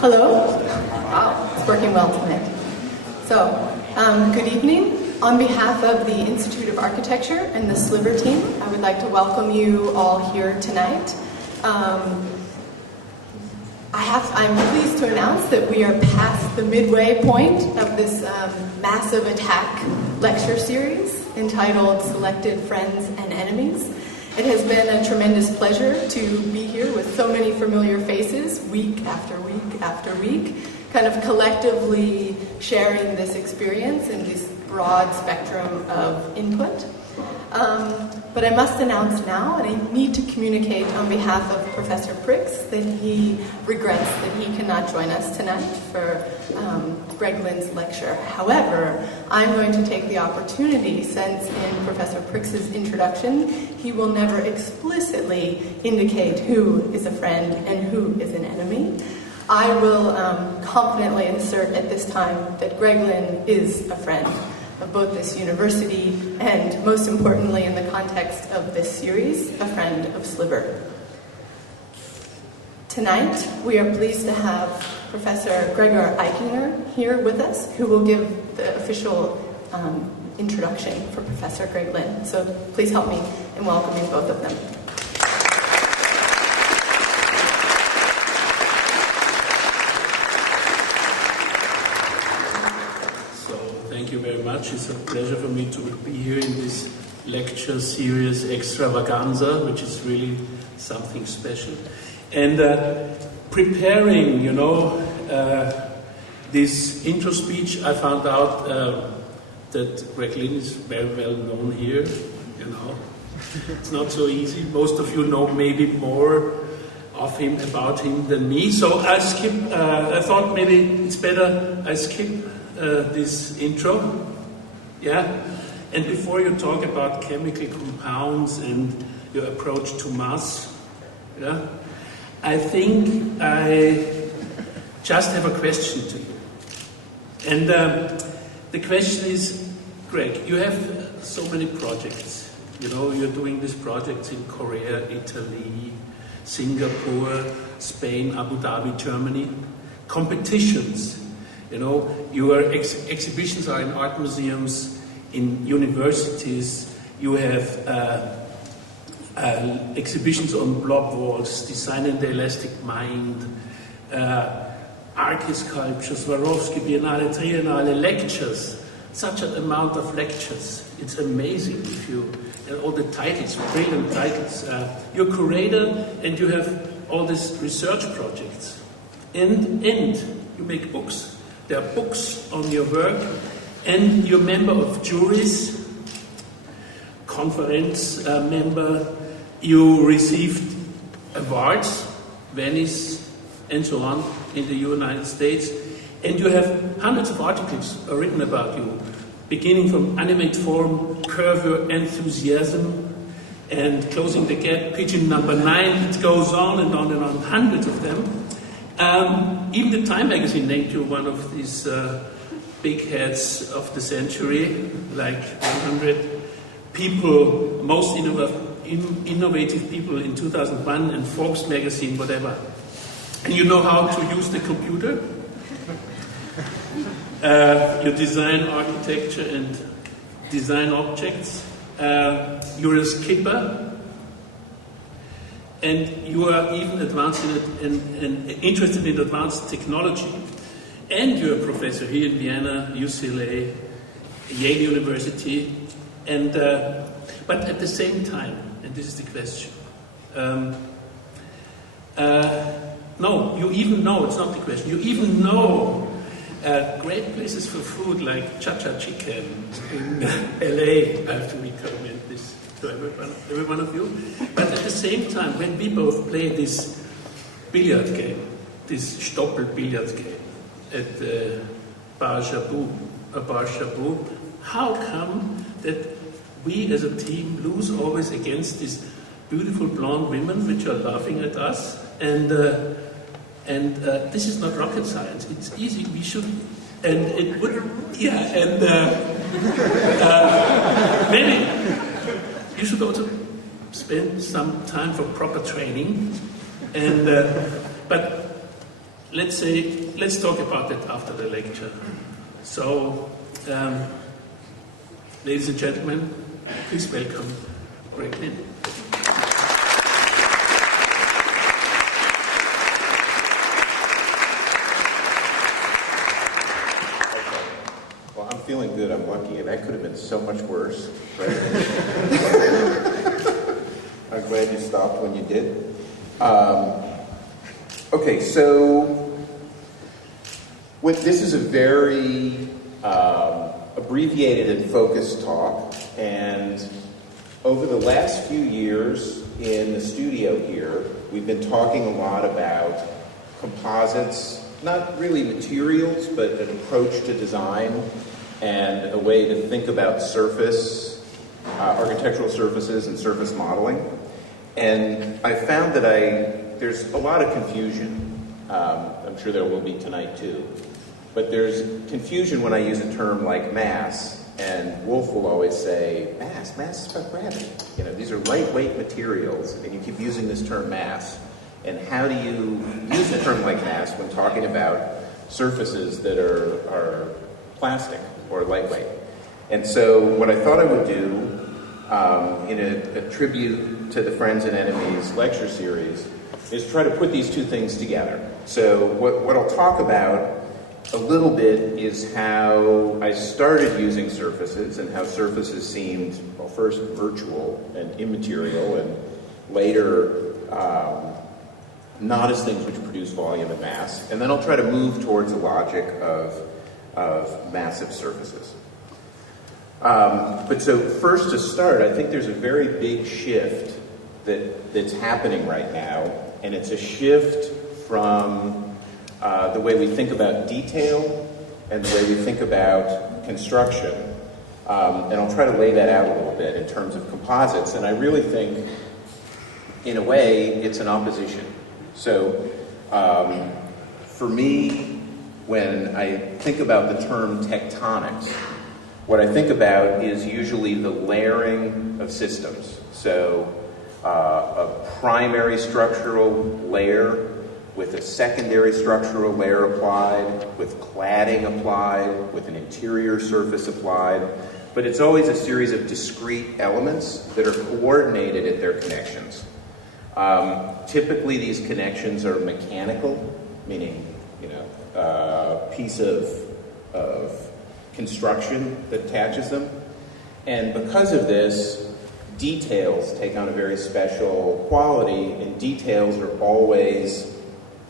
Hello. Wow, it's working well tonight. So, good evening. On behalf of the Institute of Architecture and the Sliver team, I would like to welcome you all here tonight. I'm pleased to announce that we are past the midway point of this massive attack lecture series entitled Selected Friends and Enemies. It has been a tremendous pleasure to be here with so many familiar faces week after week after week, kind of collectively sharing this experience in this broad spectrum of input. But I must announce now, and I need to communicate on behalf of Professor Prix that he regrets that he cannot join us tonight for Greg Lynn's lecture. However, I'm going to take the opportunity, since in Professor Prix's introduction, he will never explicitly indicate who is a friend and who is an enemy. I will confidently assert at this time that Greg Lynn is a friend of both this university and, most importantly in the context of this series, a friend of Sliver. Tonight, we are pleased to have Professor Gregor Eichinger here with us, who will give the official introduction for Professor Greg Lynn. So please help me in welcoming both of them. Thank you very much. It's a pleasure for me to be here in this lecture series extravaganza, which is really something special. And preparing, this intro speech, I found out that Greg Lynn is very well known here. It's not so easy. Most of you know maybe more of him, about him than me. So I thought maybe it's better I skip this intro, and before you talk about chemical compounds and your approach to mass, I think I just have a question to you. And the question is, Greg, you have so many projects. You're doing these projects in Korea, Italy, Singapore, Spain, Abu Dhabi, Germany, competitions. Your exhibitions are in art museums, in universities. You have exhibitions on blob walls, Design and the Elastic Mind, archi-sculptures, Swarovski, Biennale, Triennale, lectures. Such an amount of lectures. It's amazing and all the titles, brilliant titles. You're a curator and you have all these research projects. And you make books. There are books on your work, and you're a member of juries, conference member. You received awards, Venice, and so on, in the United States, and you have hundreds of articles written about you, beginning from Animate Form, Curve Your Enthusiasm, and Closing the Gap, Pigeon Number 9. It goes on and on and on, hundreds of them. Even the Time magazine named you one of these big heads of the century, like 100 people, most innovative people in 2001, and Forbes magazine, whatever. And you know how to use the computer. You design architecture and design objects. You're a skipper. And you are even advanced and interested in advanced technology. And you're a professor here in Vienna, UCLA, Yale University. And but at the same time, and this is the question, no, you even know, it's not the question, you even know great places for food like Cha-Cha Chicken in LA. I have to recommend this to every one of you. But at the same time, when we both play this billiard game, this Stoppel billiard game at Bar Shabu, how come that we as a team lose always against these beautiful blonde women which are laughing at us? And this is not rocket science. It's easy. We should, and it would, maybe you should also spend some time for proper training. And but let's talk about it after the lecture. So, ladies and gentlemen, please welcome Greg Lynn. Well, I'm feeling good. I'm lucky. That could have been so much worse. Right? I'm glad you stopped when you did. Okay, so this is a very abbreviated and focused talk, and over the last few years in the studio here, we've been talking a lot about composites, not really materials, but an approach to design and a way to think about surface, architectural surfaces and surface modeling. And I found that there's a lot of confusion. I'm sure there will be tonight too. But there's confusion when I use a term like mass, and Wolf will always say, mass is about gravity. You know, these are lightweight materials, and you keep using this term mass. And how do you use a term like mass when talking about surfaces that are plastic or lightweight? And so what I thought I would do in a tribute to the Friends and Enemies lecture series is try to put these two things together. So what I'll talk about a little bit is how I started using surfaces and how surfaces seemed, well, first virtual and immaterial, and later not as things which produce volume and mass. And then I'll try to move towards a logic of massive surfaces. But so first to start, I think there's a very big shift that's happening right now, and it's a shift from the way we think about detail and the way we think about construction. And I'll try to lay that out a little bit in terms of composites. And I really think, in a way, it's an opposition. So for me, when I think about the term tectonics, what I think about is usually the layering of systems. So a primary structural layer with a secondary structural layer applied, with cladding applied, with an interior surface applied. But it's always a series of discrete elements that are coordinated at their connections. Typically, these connections are mechanical, meaning, a piece of construction that attaches them. And because of this, details take on a very special quality, and details are always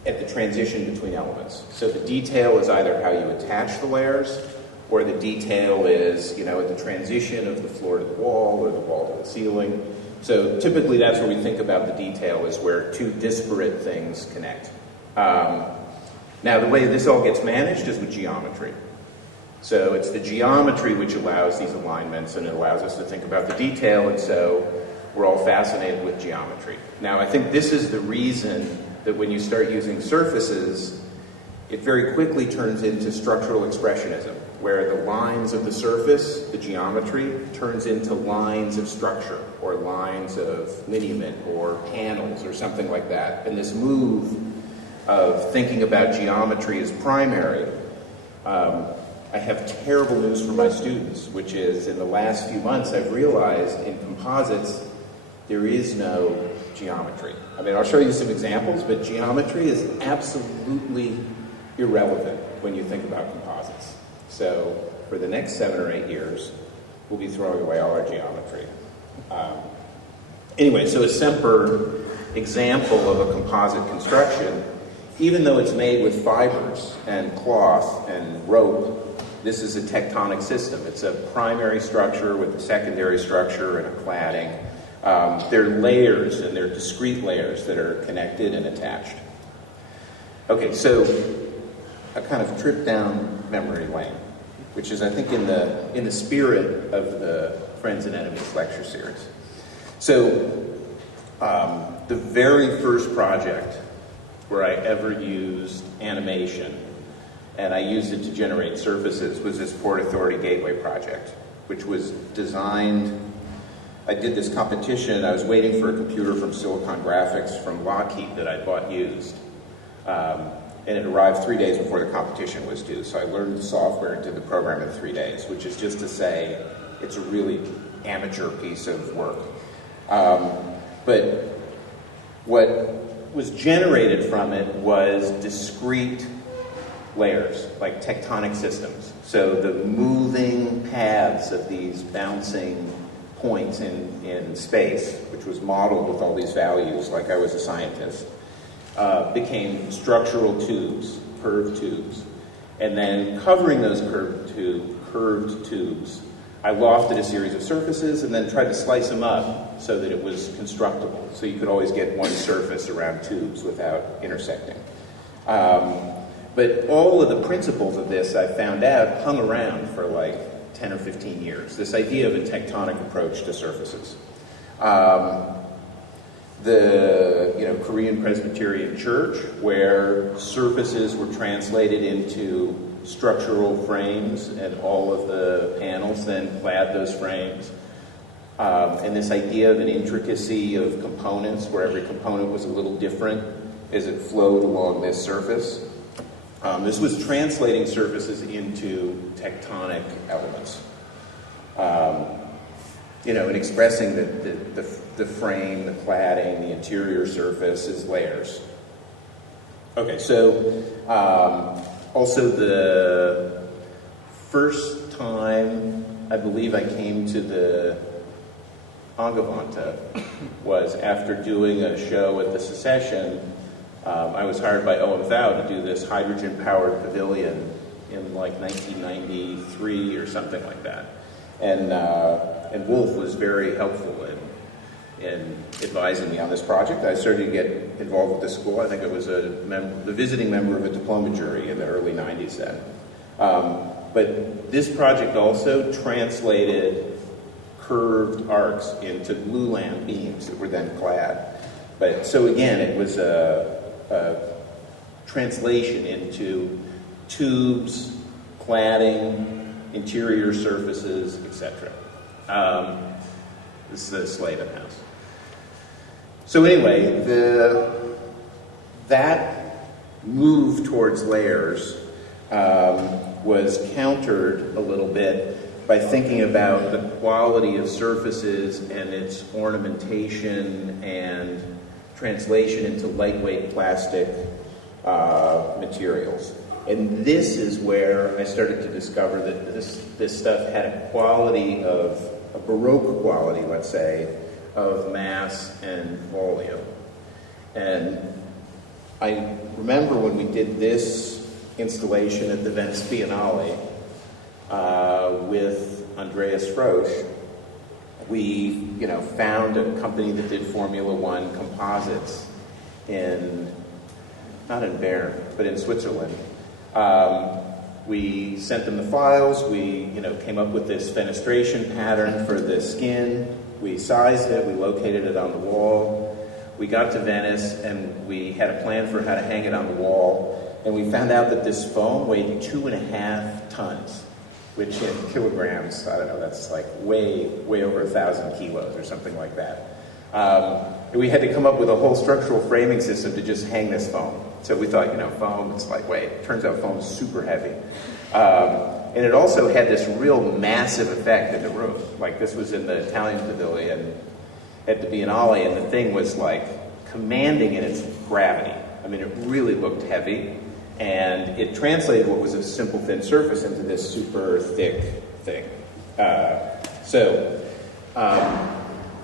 at the transition between elements. So the detail is either how you attach the layers, or the detail is, at the transition of the floor to the wall or the wall to the ceiling. So typically that's where we think about the detail, is where two disparate things connect. Now the way this all gets managed is with geometry. So it's the geometry which allows these alignments, and it allows us to think about the detail, and so we're all fascinated with geometry. Now I think this is the reason that when you start using surfaces, it very quickly turns into structural expressionism, where the lines of the surface, the geometry, turns into lines of structure, or lines of lineament, or panels, or something like that. And this move of thinking about geometry as primary, I have terrible news for my students, which is in the last few months I've realized in composites there is no geometry. I mean, I'll show you some examples, but geometry is absolutely irrelevant when you think about composites. So for the next 7 or 8 years, we'll be throwing away all our geometry. Anyway, so a Semper example of a composite construction, even though it's made with fibers and cloth and rope, this is a tectonic system. It's a primary structure with a secondary structure and a cladding. They're layers, and they're discrete layers that are connected and attached. Okay, so a kind of trip down memory lane, which is, I think, in the spirit of the Friends and Enemies lecture series. So the very first project where I ever used animation, and I used it to generate surfaces, was this Port Authority Gateway project, which was designed. I did this competition. I was waiting for a computer from Silicon Graphics from Lockheed that I bought used. and it arrived 3 days before the competition was due. So I learned the software and did the program in 3 days, which is just to say it's a really amateur piece of work. But what was generated from it was discrete layers, like tectonic systems. So the moving paths of these bouncing points in space, which was modeled with all these values, like I was a scientist, became structural tubes, curved tubes. And then covering those curved tubes, I lofted a series of surfaces and then tried to slice them up so that it was constructible. So you could always get one surface around tubes without intersecting. But all of the principles of this, I found out, hung around for like 10 or 15 years. This idea of a tectonic approach to surfaces. The Korean Presbyterian Church, where surfaces were translated into structural frames, and all of the panels then clad those frames. And this idea of an intricacy of components, where every component was a little different as it flowed along this surface. This was translating surfaces into tectonic elements. And expressing the frame, the cladding, the interior surface as layers. Okay, so also the first time I believe I came to the Angewandte was after doing a show at the Secession. I was hired by OMV to do this hydrogen-powered pavilion in like 1993 or something like that. And Wolf was very helpful in advising me on this project. I started to get involved with the school. I think I was the visiting member of a diploma jury in the early 90s then. But this project also translated curved arcs into glulam beams that were then clad. But so again, it was a translation into tubes, cladding, interior surfaces, etc. This is a Sliver house. So anyway, that move towards layers was countered a little bit by thinking about the quality of surfaces and its ornamentation and translation into lightweight plastic materials. And this is where I started to discover that this stuff had a quality of, a Baroque quality, let's say, of mass and volume. And I remember when we did this installation at the Venice Biennale with Andreas Frosch, we found a company that did Formula One composites not in Bern, but in Switzerland. We sent them the files. We, came up with this fenestration pattern for the skin. We sized it. We located it on the wall. We got to Venice, and we had a plan for how to hang it on the wall. And we found out that this foam weighed 2.5 tons, which in kilograms, I don't know, that's like way over 1,000 kilos or something like that. We had to come up with a whole structural framing system to just hang this foam. So we thought, foam, it's lightweight. Turns out foam's super heavy. And it also had this real massive effect in the room. Like this was in the Italian pavilion at the Biennale, and the thing was like commanding in its gravity. I mean, it really looked heavy, and it translated what was a simple thin surface into this super thick thing.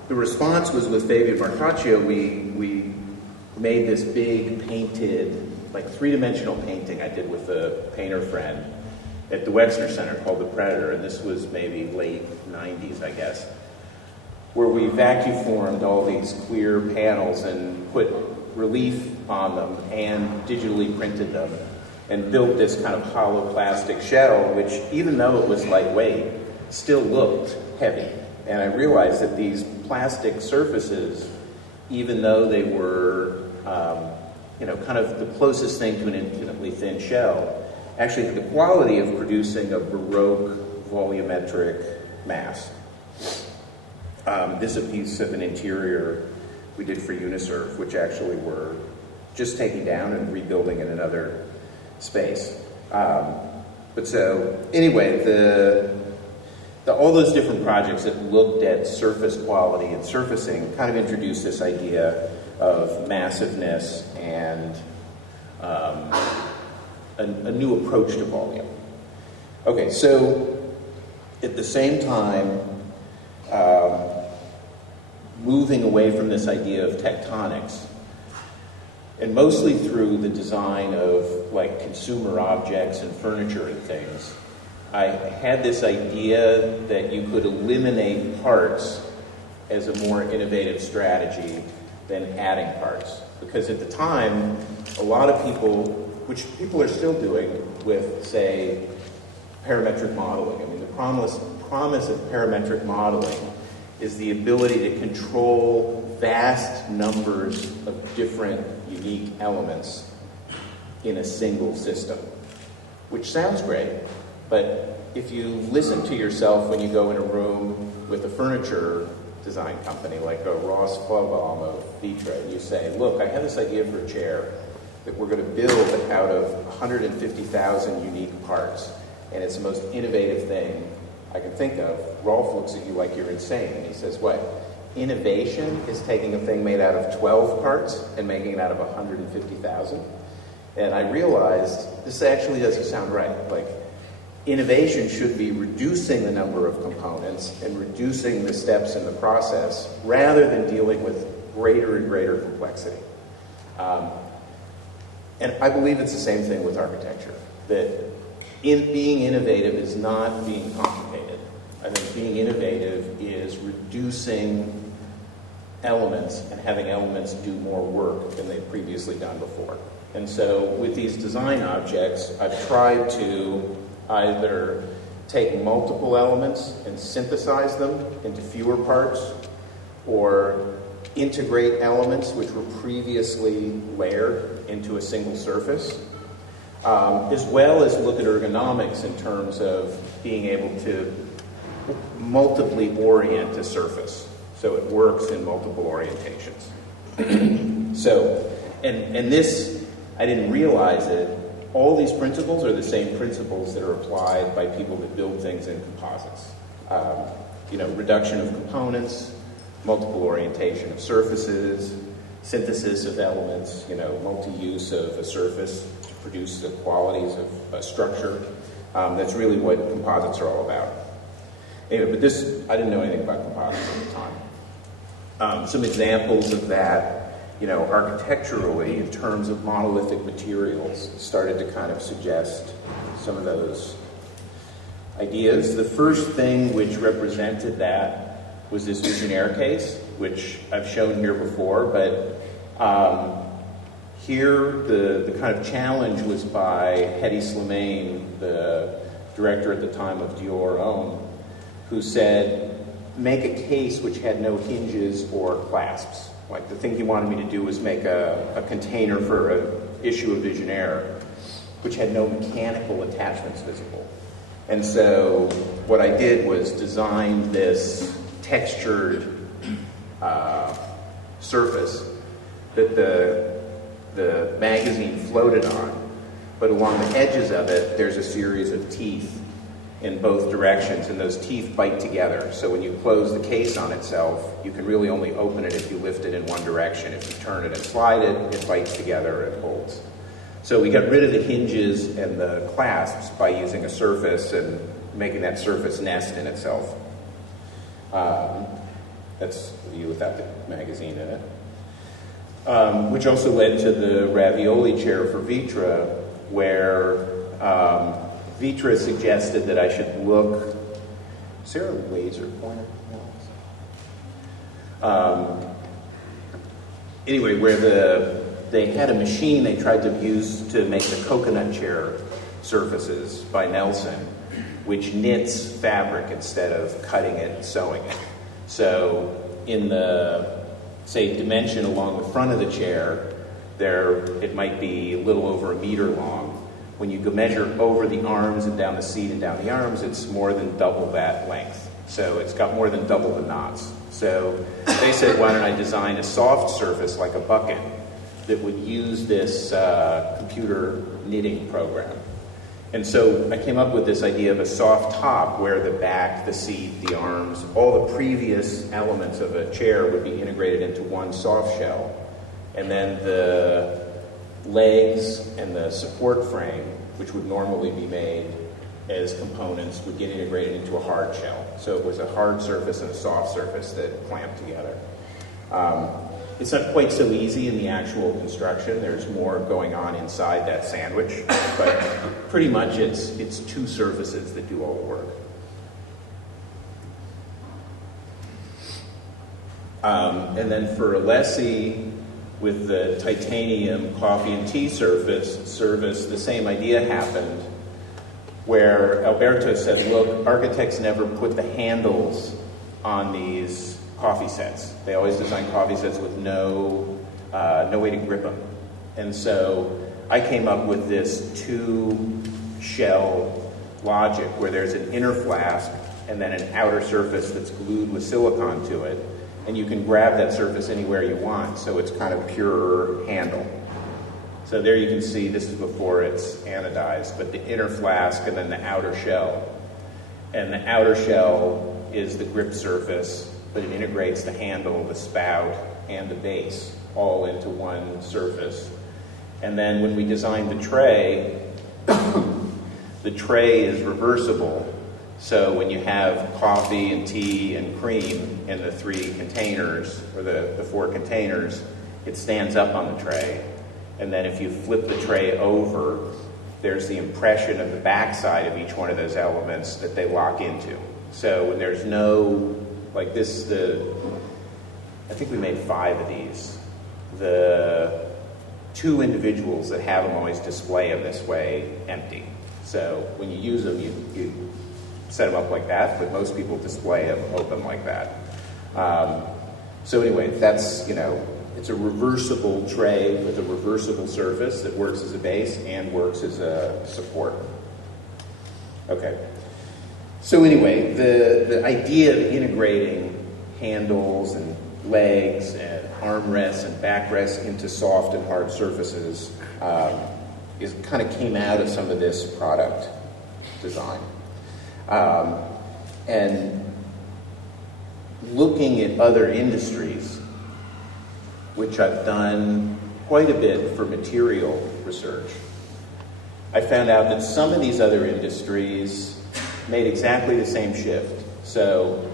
The response was with Fabio Marcaccio, we made this big painted, like three-dimensional painting I did with a painter friend at the Wexner Center called The Predator, and this was maybe late 90s, I guess, where we vacuum formed all these clear panels and put relief on them and digitally printed them and built this kind of hollow plastic shell, which even though it was lightweight, still looked heavy. And I realized that these plastic surfaces, even though they were, kind of the closest thing to an infinitely thin shell, actually had the quality of producing a Baroque volumetric mass. This is a piece of an interior we did for Unisurf, which actually were just taking down and rebuilding in another space. But so, anyway, all those different projects that looked at surface quality and surfacing kind of introduced this idea of massiveness and a new approach to volume. Okay, so at the same time, moving away from this idea of tectonics, and mostly through the design of like consumer objects and furniture and things, I had this idea that you could eliminate parts as a more innovative strategy than adding parts. Because at the time, a lot of people, which people are still doing with, say, parametric modeling. I mean, the promise of parametric modeling is the ability to control vast numbers of different unique elements in a single system, which sounds great, but if you listen to yourself when you go in a room with a furniture design company like a Ross Flaubbaum of Vitra, and you say, look, I have this idea for a chair that we're going to build out of 150,000 unique parts, and it's the most innovative thing I can think of. Rolf looks at you like you're insane, and he says, what? Innovation is taking a thing made out of 12 parts and making it out of 150,000? And I realized this actually doesn't sound right. Like, innovation should be reducing the number of components and reducing the steps in the process rather than dealing with greater and greater complexity. And I believe it's the same thing with architecture, that being innovative is not being complicated. I think being innovative is reducing elements and having elements do more work than they've previously done before. And so with these design objects, I've tried to either take multiple elements and synthesize them into fewer parts, or integrate elements which were previously layered into a single surface, as well as look at ergonomics in terms of being able to multiply orient a surface so it works in multiple orientations. So, and this, I didn't realize it, all these principles are the same principles that are applied by people that build things in composites. Reduction of components, multiple orientation of surfaces, synthesis of elements, multi-use of a surface to produce the qualities of a structure. That's really what composites are all about. Anyway, but this, I didn't know anything about composites at the time. Some examples of that, architecturally, in terms of monolithic materials, started to kind of suggest some of those ideas. The first thing which represented that was this Visionaire case, which I've shown here before, but here the kind of challenge was by Hedi Slimane, the director at the time of Dior Homme, who said, make a case which had no hinges or clasps. Like, the thing he wanted me to do was make a container for an issue of Visionaire, which had no mechanical attachments visible. And so what I did was design this textured surface that the magazine floated on, but along the edges of it, there's a series of teeth in both directions, and those teeth bite together. So when you close the case on itself, you can really only open it if you lift it in one direction. If you turn it and slide it, it bites together and holds. So we got rid of the hinges and the clasps by using a surface and making that surface nest in itself. That's the view without the magazine in it. Which also led to the ravioli chair for Vitra, where Vitra suggested that I should look. Is there a laser pointer? Anyway, where they had a machine they tried to use to make the coconut chair surfaces by Nelson, which knits fabric instead of cutting it and sewing it. So in the, say, dimension along the front of the chair, it might be a little over 1 meter long. When you go measure over the arms and down the seat and down the arms, it's more than double that length. So it's got more than double the knots. So they said, why don't I design a soft surface like a bucket that would use this computer knitting program. And so I came up with this idea of a soft top where the back, the seat, the arms, all the previous elements of a chair would be integrated into one soft shell. And then the legs and the support frame, which would normally be made as components, would get integrated into a hard shell. So it was a hard surface and a soft surface that clamped together. It's not quite so easy in the actual construction. There's more going on inside that sandwich, but pretty much it's two surfaces that do all the work. And then for a lessee with the titanium coffee and tea service, the same idea happened, where Alberto said, look, architects never put the handles on these coffee sets. They always design coffee sets with no way to grip them. And so I came up with this two-shell logic where there's an inner flask and then an outer surface that's glued with silicone to it. And you can grab that surface anywhere you want, so it's kind of pure handle. So there you can see, this is before it's anodized, but the inner flask and then the outer shell. And the outer shell is the grip surface, but it integrates the handle, the spout, and the base all into one surface. And then when we designed the tray, the tray is reversible. So when you have coffee and tea and cream in the three containers, or the four containers, it stands up on the tray. And then if you flip the tray over, there's the impression of the backside of each one of those elements that they lock into. So when there's no, like this, I think we made 5 of these. The 2 individuals that have them always display them this way, empty. So when you use them, you set them up like that, but most people display them open like that. So anyway, that's, it's a reversible tray with a reversible surface that works as a base and works as a support. Okay. So anyway, the idea of integrating handles and legs and armrests and backrests into soft and hard surfaces kind of came out of some of this product design. And looking at other industries, which I've done quite a bit for material research, I found out that some of these other industries made exactly the same shift. So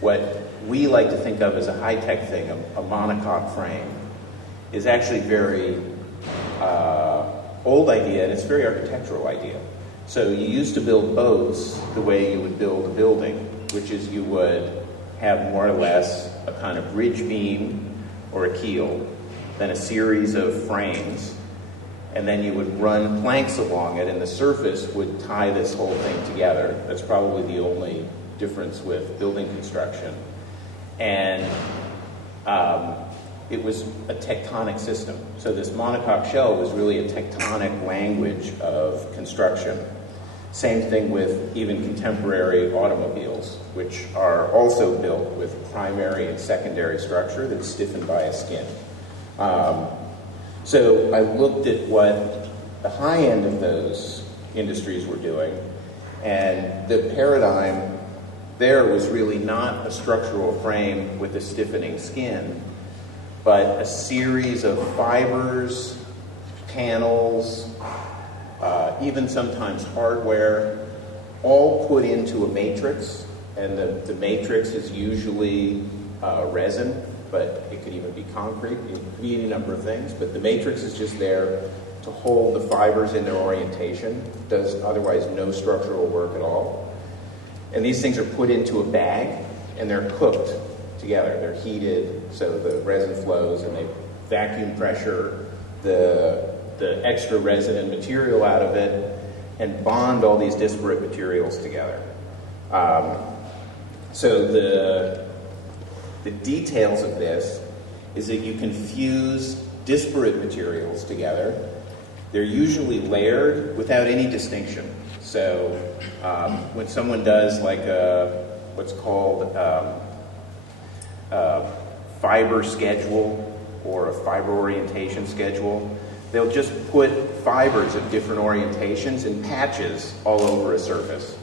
what we like to think of as a high-tech thing, a monocoque frame, is actually very old idea, and it's a very architectural idea. So you used to build boats the way you would build a building, which is you would have more or less a kind of ridge beam or a keel, then a series of frames, and then you would run planks along it, and the surface would tie this whole thing together. That's probably the only difference with building construction. And it was a tectonic system. So this monocoque shell was really a tectonic language of construction. Same thing with even contemporary automobiles, which are also built with primary and secondary structure that's stiffened by a skin. So I looked at what the high end of those industries were doing, and the paradigm there was really not a structural frame with a stiffening skin, but a series of fibers, panels, even sometimes hardware, all put into a matrix, and the matrix is usually resin, but it could even be concrete, it could be any number of things, but the matrix is just there to hold the fibers in their orientation, does otherwise no structural work at all. And these things are put into a bag, and they're cooked together. They're heated, so the resin flows, and they vacuum pressure the extra resin and material out of it, and bond all these disparate materials together. So the details of this is that you can fuse disparate materials together. They're usually layered without any distinction. So when someone does like what's called fiber schedule or a fiber orientation schedule. They'll just put fibers of different orientations and patches all over a surface.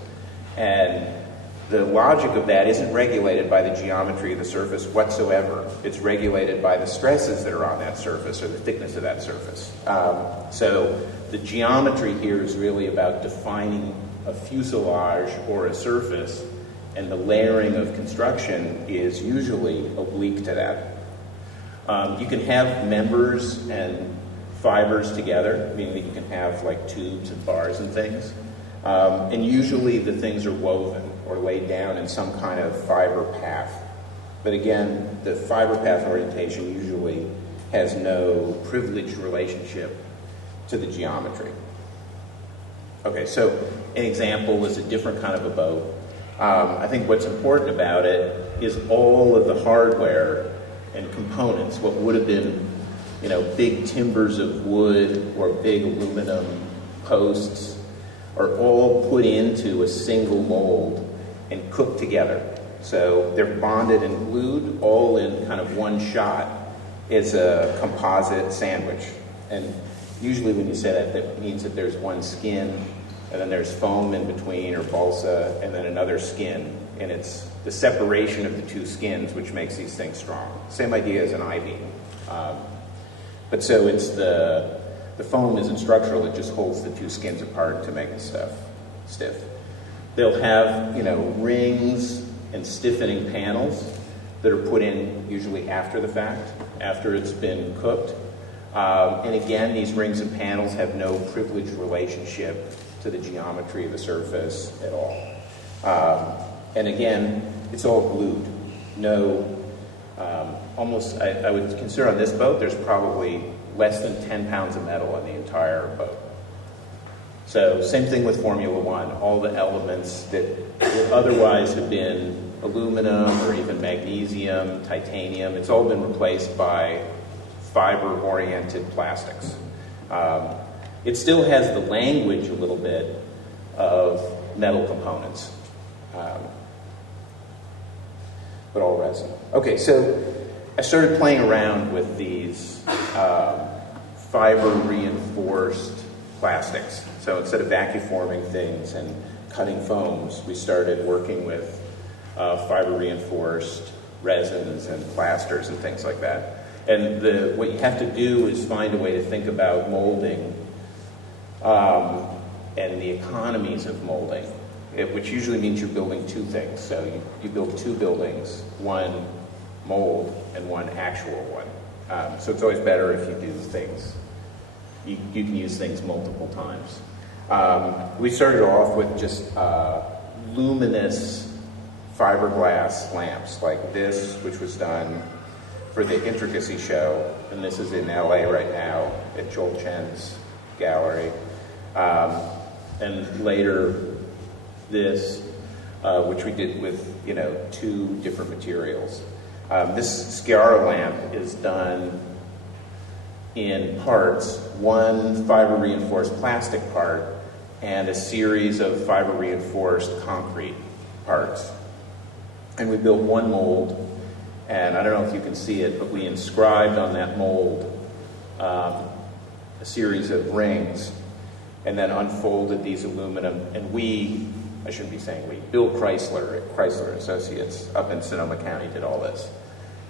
And the logic of that isn't regulated by the geometry of the surface whatsoever. It's regulated by the stresses that are on that surface or the thickness of that surface. So the geometry here is really about defining a fuselage or a surface, and the layering of construction is usually oblique to that. You can have members and fibers together, meaning that you can have like tubes and bars and things. And usually the things are woven or laid down in some kind of fiber path. But again, the fiber path orientation usually has no privileged relationship to the geometry. Okay, so an example is a different kind of a boat. I think what's important about it is all of the hardware and components, what would have been, big timbers of wood or big aluminum posts, are all put into a single mold and cooked together. So they're bonded and glued all in kind of one shot. It's a composite sandwich. And usually when you say that, that means that there's one skin, and then there's foam in between, or balsa, and then another skin. And it's the separation of the two skins which makes these things strong. Same idea as an I-beam. But so it's the foam isn't structural, it just holds the two skins apart to make the stuff stiff. They'll have, rings and stiffening panels that are put in usually after the fact, after it's been cooked. And again, these rings and panels have no privileged relationship to the geometry of the surface at all. And again, it's all glued. No, I would consider on this boat, there's probably less than 10 pounds of metal in the entire boat. So same thing with Formula One. All the elements that would otherwise have been aluminum or even magnesium, titanium, it's all been replaced by fiber-oriented plastics. It still has the language a little bit of metal components, but all resin. Okay, so I started playing around with these fiber-reinforced plastics. So instead of vacuum-forming things and cutting foams, we started working with fiber-reinforced resins and plasters and things like that. And what you have to do is find a way to think about molding and the economies of molding, which usually means you're building two things. So you build two buildings, one mold and one actual one. So it's always better if you do things. You can use things multiple times. We started off with just luminous fiberglass lamps like this, which was done for the Intricacy show, and this is in LA right now at Joel Chen's gallery. And later this, which we did with two different materials. This Sciarra lamp is done in parts, one fiber-reinforced plastic part and a series of fiber-reinforced concrete parts. And we built one mold, and I don't know if you can see it, but we inscribed on that mold a series of rings and then unfolded these aluminum, and I shouldn't be saying we, Bill Chrysler at Chrysler Associates up in Sonoma County did all this.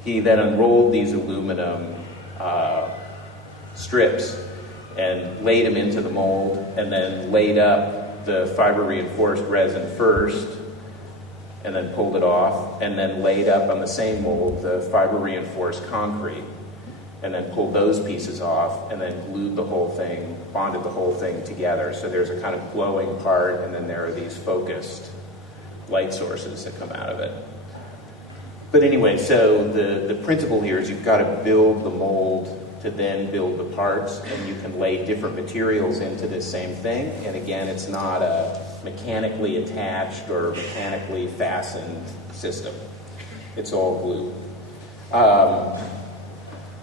He then unrolled these aluminum strips and laid them into the mold, and then laid up the fiber-reinforced resin first, and then pulled it off, and then laid up on the same mold the fiber-reinforced concrete, and then pulled those pieces off, and then glued the whole thing, bonded the whole thing together. So there's a kind of glowing part, and then there are these focused light sources that come out of it. But anyway, so the principle here is you've got to build the mold to then build the parts, and you can lay different materials into this same thing. And again, it's not a mechanically attached or mechanically fastened system. It's all glue.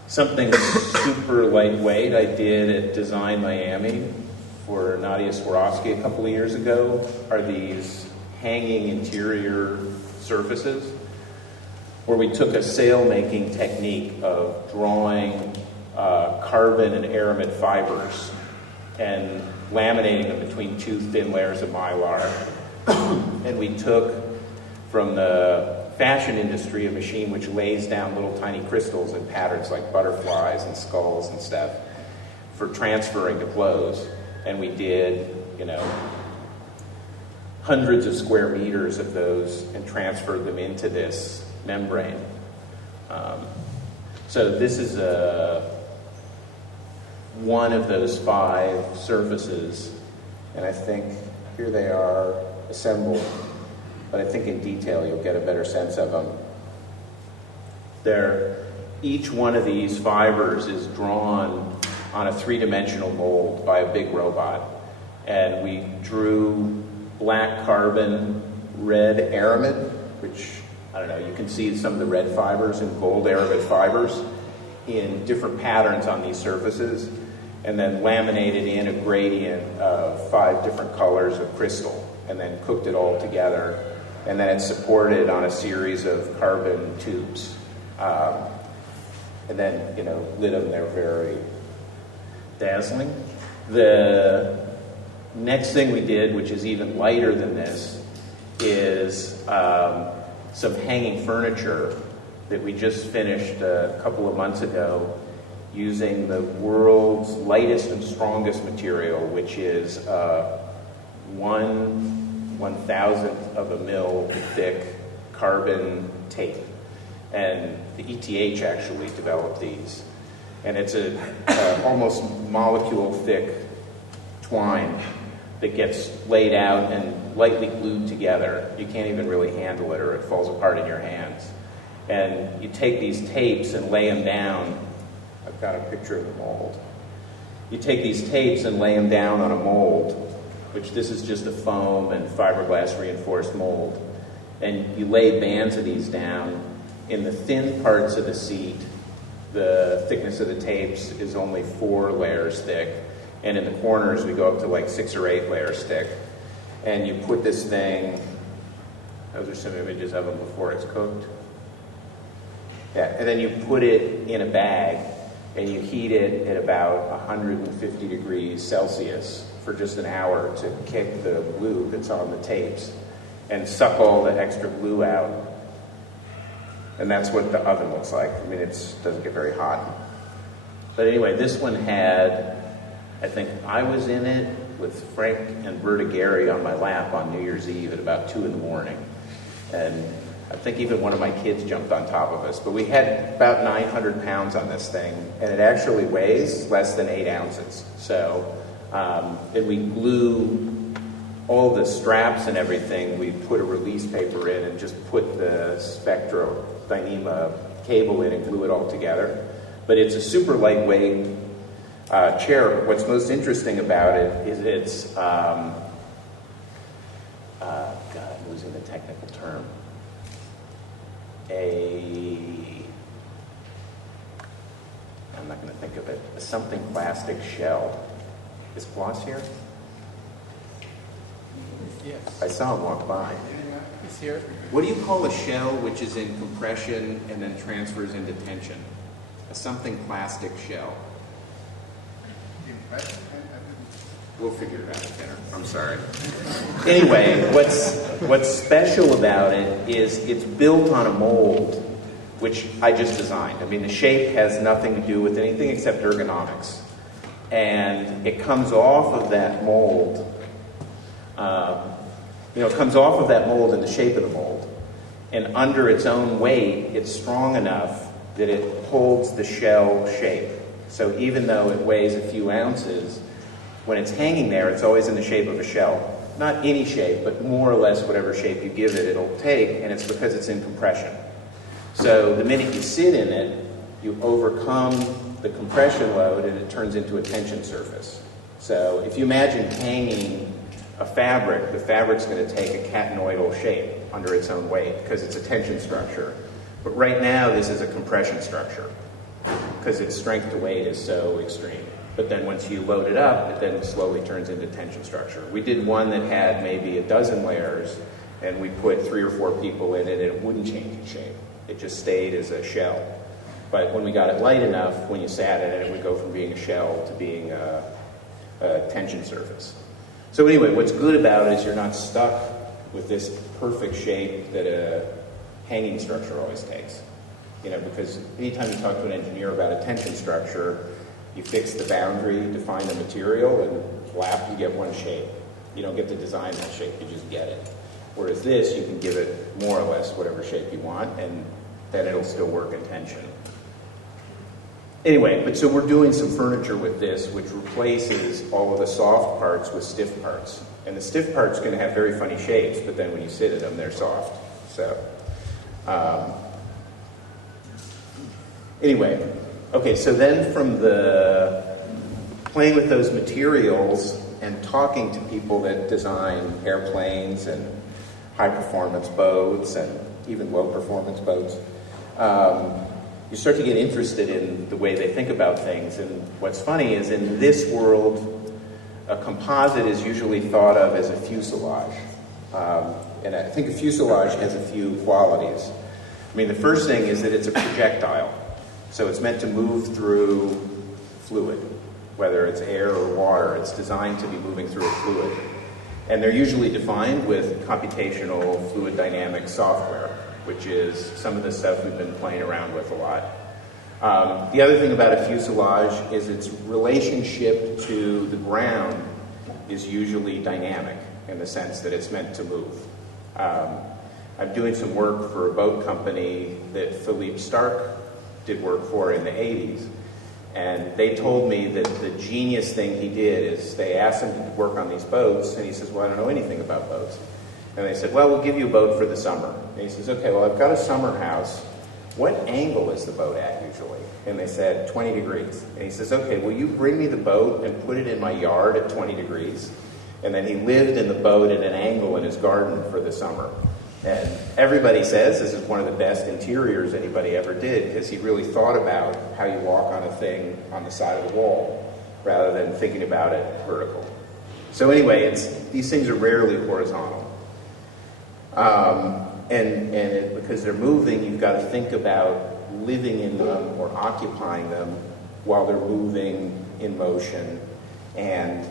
Something super lightweight I did at Design Miami for Nadia Swarovski a couple of years ago are these hanging interior surfaces. where we took a sail-making technique of drawing carbon and aramid fibers and laminating them between two thin layers of mylar. And we took from the fashion industry a machine which lays down little tiny crystals in patterns like butterflies and skulls and stuff for transferring to clothes. And we did, hundreds of square meters of those and transferred them into this membrane. So this is one of those 5 surfaces, and I think here they are assembled, but I think in detail you'll get a better sense of them. Each one of these fibers is drawn on a 3-dimensional mold by a big robot, and we drew black carbon, red aramid, which, I don't know, you can see some of the red fibers and gold aramid fibers in different patterns on these surfaces, and then laminated in a gradient of 5 different colors of crystal, and then cooked it all together. And then it's supported on a series of carbon tubes. And then, lit them. They're very dazzling. The next thing we did, which is even lighter than this, is some hanging furniture that we just finished a couple of months ago using the world's lightest and strongest material, which is 1/1000th of a mil thick carbon tape. And the ETH actually developed these. And it's a almost molecule thick twine that gets laid out and lightly glued together. You can't even really handle it or it falls apart in your hands. And you take these tapes and lay them down. I've got a picture of the mold. You take these tapes and lay them down on a mold, which this is just a foam and fiberglass reinforced mold. And you lay bands of these down. In the thin parts of the seat, the thickness of the tapes is only 4 layers thick. And in the corners, we go up to like 6 or 8 layers thick. And you put this thing, those are some images of them before it's cooked. Yeah, and then you put it in a bag and you heat it at about 150 degrees Celsius for just an hour to kick the glue that's on the tapes and suck all the extra glue out. And that's what the oven looks like. I mean, it doesn't get very hot. But anyway, this one had, I think I was in it with Frank and Berta Gary on my lap on New Year's Eve at about 2 in the morning. And I think even one of my kids jumped on top of us. But we had about 900 pounds on this thing, and it actually weighs less than 8 ounces. So, and we glue all the straps and everything. We put a release paper in and just put the Spectro-Dyneema cable in and glue it all together. But it's a super lightweight chair. What's most interesting about it is it's, God, I'm losing the technical term. I'm not going to think of it, a something plastic shell. Is Floss here? Yes. I saw him walk by. He's here. What do you call a shell which is in compression and then transfers into tension? A something plastic shell. We'll figure it out later. I'm sorry. Anyway, what's special about it is it's built on a mold, which I just designed. I mean, the shape has nothing to do with anything except ergonomics. And it comes off of that mold. It comes off of that mold in the shape of the mold. And under its own weight, it's strong enough that it holds the shell shape. So even though it weighs a few ounces, when it's hanging there, it's always in the shape of a shell. Not any shape, but more or less whatever shape you give it, it'll take, and it's because it's in compression. So the minute you sit in it, you overcome the compression load and it turns into a tension surface. So if you imagine hanging a fabric, the fabric's going to take a catenoidal shape under its own weight because it's a tension structure. But right now, this is a compression structure because its strength to weight is so extreme. But then once you load it up, it then slowly turns into tension structure. We did one that had maybe a dozen layers, and we put 3 or 4 people in it, and it wouldn't change its shape. It just stayed as a shell. But when we got it light enough, when you sat in it, it would go from being a shell to being a tension surface. So anyway, what's good about it is you're not stuck with this perfect shape that a hanging structure always takes. You know, because anytime you talk to an engineer about a tension structure, you fix the boundary, define the material, and flap, you get one shape. You don't get to design that shape, you just get it. Whereas this, you can give it more or less whatever shape you want, and then it'll still work in tension. Anyway, but so we're doing some furniture with this, which replaces all of the soft parts with stiff parts. And the stiff parts are going to have very funny shapes, but then when you sit in them, they're soft. So, anyway, okay, so then from the playing with those materials and talking to people that design airplanes and high-performance boats and even low-performance boats, you start to get interested in the way they think about things. And what's funny is in this world, a composite is usually thought of as a fuselage. And I think a fuselage has a few qualities. I mean, the first thing is that it's a projectile. So it's meant to move through fluid, whether it's air or water. It's designed to be moving through a fluid. And they're usually defined with computational fluid dynamics software, which is some of the stuff we've been playing around with a lot. The other thing about a fuselage is its relationship to the ground is usually dynamic in the sense that it's meant to move. I'm doing some work for a boat company that Philippe Starck did work for in the 80s. And they told me that the genius thing he did is they asked him to work on these boats, and he says, well, I don't know anything about boats. And they said, well, we'll give you a boat for the summer. And he says, okay, well, I've got a summer house. What angle is the boat at usually? And they said, 20 degrees. And he says, okay, will you bring me the boat and put it in my yard at 20 degrees? And then he lived in the boat at an angle in his garden for the summer. And everybody says this is one of the best interiors anybody ever did because he really thought about how you walk on a thing on the side of the wall rather than thinking about it vertical. So anyway, these things are rarely horizontal. Because they're moving, you've got to think about living in them or occupying them while they're moving in motion. And,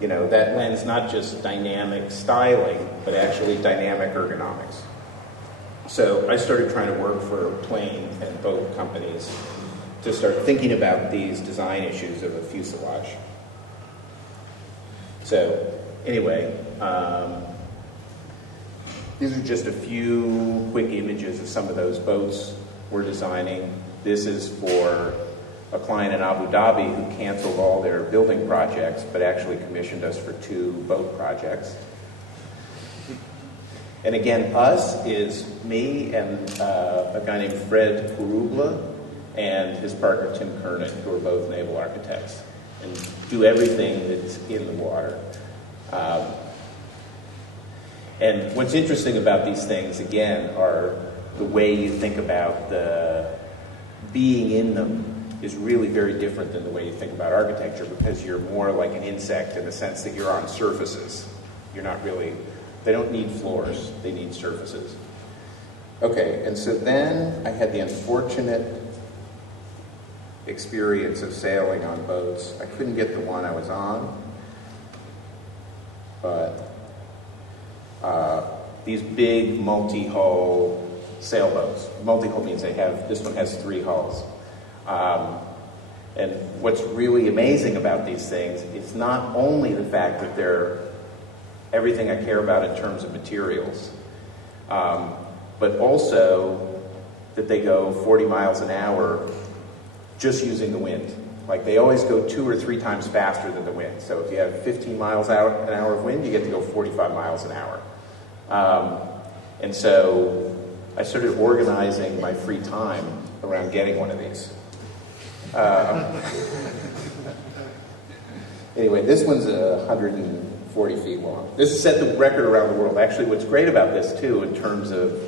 you know, that lends not just dynamic styling, but actually dynamic ergonomics. So I started trying to work for plane and boat companies to start thinking about these design issues of a fuselage. So anyway, these are just a few quick images of some of those boats we're designing. This is for a client in Abu Dhabi who canceled all their building projects, but actually commissioned us for 2 boat projects. And again, us is me and a guy named Fred Kurubla and his partner Tim Kernan, who are both naval architects, and do everything that's in the water. And what's interesting about these things, again, are the way you think about the being in them is really very different than the way you think about architecture because you're more like an insect in the sense that you're on surfaces. You're not really, they don't need floors, they need surfaces. Okay, and so then I had the unfortunate experience of sailing on boats. I couldn't get the one I was on, but these big multi-hull sailboats. Multi-hull means this one has 3 hulls. And what's really amazing about these things is not only the fact that they're everything I care about in terms of materials, but also that they go 40 miles an hour just using the wind. Like they always go 2 or 3 times faster than the wind. So if you have 15 miles an hour of wind, you get to go 45 miles an hour. And so I started organizing my free time around getting one of these. Anyway, this one's 140 feet long. This set the record around the world. Actually, what's great about this, too, in terms of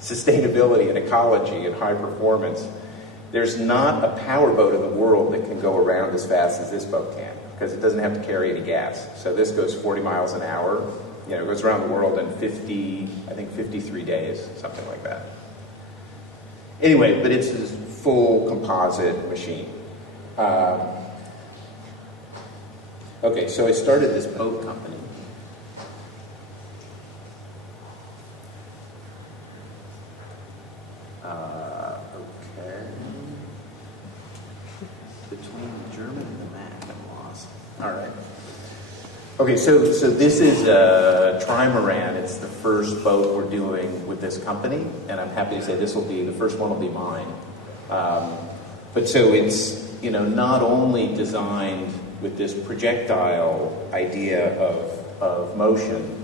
sustainability and ecology and high performance, there's not a powerboat in the world that can go around as fast as this boat can because it doesn't have to carry any gas. So this goes 40 miles an hour. You know, it goes around the world in 53 days, something like that. Anyway, but it's this full composite machine. Okay, so I started this boat company. Okay. Between the German and the Mac, I'm lost. All right. Okay, so this is a trimaran. It's the first boat we're doing with this company, and I'm happy to say the first one will be mine. But so it's, not only designed with this projectile idea of motion,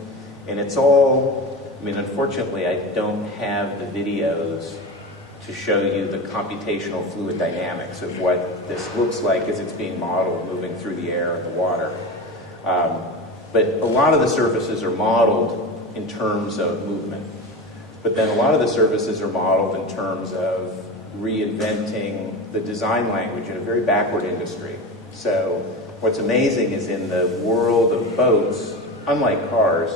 and it's all, unfortunately I don't have the videos to show you the computational fluid dynamics of what this looks like as it's being modeled moving through the air and the water. But a lot of the surfaces are modeled in terms of movement. But then a lot of the surfaces are modeled in terms of reinventing the design language in a very backward industry. So what's amazing is in the world of boats, unlike cars,